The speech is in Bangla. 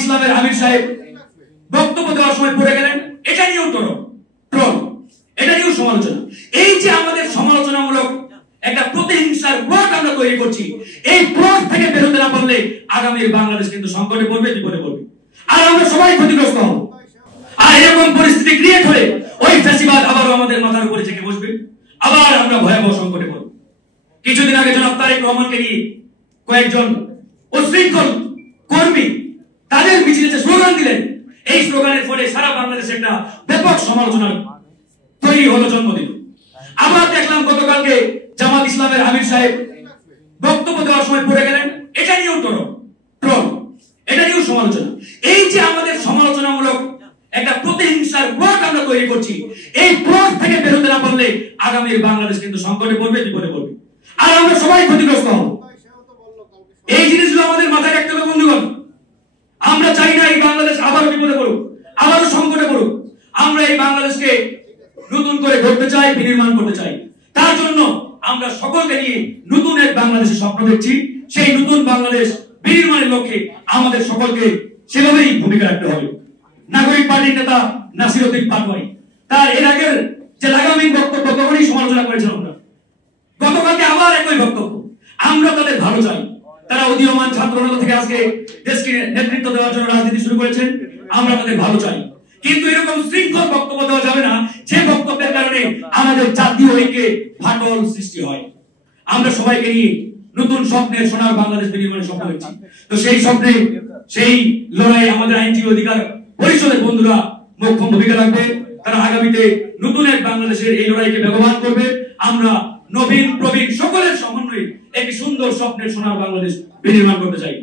ইসলামের আমির সাহেব বক্তব্য দেওয়ার সময় পড়ে গেলেন, এটা নিয়েও ট্রল, এটা নিয়েও সমালোচনা। এই যে আমাদের সমালোচনামূলক একটা প্রতিহিংসার প্লট আমরা তৈরি করছি, এই প্লট থেকে বেরোতে না পারলে আগামীর বাংলাদেশ কিন্তু সংকটে পড়বে, বিপদে পড়বে, আর আমরা সবাই ক্ষতিগ্রস্ত হব। আর এরকম পরিস্থিতি ক্রিয়েট হলে ওই ফ্যাসিবাদ আবারও আমাদের মাথার উপরে চেপে বসবে, আবার আমরা ভয়াবহ সংকটে পড়ব। কিছুদিন আগে জনাব তারেক রহমানকে নিয়ে কয়েকজন উশৃঙ্খল কর্মী তাদের মিছিলে যে স্লোগান দিলেন, এই স্লোগানের ফলে সারা বাংলাদেশে একটা ব্যাপক সমালোচনা তৈরি হলো, জন্ম দিল। আবার দেখলাম গতকালকে জামাত ইসলামের আমির সাহেব বক্তব্য দেওয়ার সময় পড়ে গেলেন, এটা নিয়েও ট্রল, এটা নিয়েও সমালোচনা। এই যে আমাদের সমালোচনামূলক একটা প্রতিহিংসার প্লট আমরা তৈরি করছি, এই প্লট থেকে বেরোতে না পারলে আগামীর বাংলাদেশ কিন্তু সংকটে পড়বে, বিপদে পড়বে, আর আমরা সবাই ক্ষতিগ্রস্ত হব। এই জিনিসগুলো আমাদের মাথায় রাখতে হবে বন্ধুগণ। আমরা চাই না এই বাংলাদেশ আবারও বিপদে পড়ুক, আবারও সংকটে পড়ুক। আমরা এই বাংলাদেশকে নতুন করে গড়তে চাই, বিনির্মাণ করতে চাই। তার জন্য আমরা সকলকে নিয়ে নতুন এক বাংলাদেশের স্বপ্ন দেখছি। সেই নতুন বাংলাদেশ বিনির্মাণের লক্ষ্যে আমাদের সকলকে সেভাবেই ভূমিকা রাখতে হবে। নাগরিক পার্টির নেতা নাসির উদ্দিন পাটোয়ারি তার এর আগের যে লাগামী বক্তব্য, তখনই সমালোচনা করেছেন আমরা। গতকালকে আবার একই বক্তব্য। আমরা তাদের ভালো চাই। তারা উদীয়মান ছাত্রনেতা থেকে আজকে দেশকে নেতৃত্ব দেওয়ার জন্য রাজনীতি শুরু করেছেন। আমরা তাদের ভালো চাই, কিন্তু এরকম শৃঙ্খল বক্তব্য দেওয়া যাবে না যে বক্তব্যের কারণে আমাদের জাতীয় ঐক্যে ফাটল সৃষ্টি হয়। আমরা সবাইকে নিয়ে নতুন স্বপ্নের সোনার বাংলাদেশ বিনির্মাণের স্বপ্ন দেখছি। তো সেই স্বপ্নে, সেই লড়াই আমাদের আইনজীবী অধিকার পরিষদের বন্ধুরা মোক্ষম ভূমিকা রাখবে। তারা আগামীতে নতুন এক বাংলাদেশের এই লড়াইকে বেগবান করবে। আমরা নবীন প্রবীণ সকলের সমন্বয়ে একটি সুন্দর স্বপ্নের সোনার বাংলাদেশ বিনির্মাণ করতে চাই।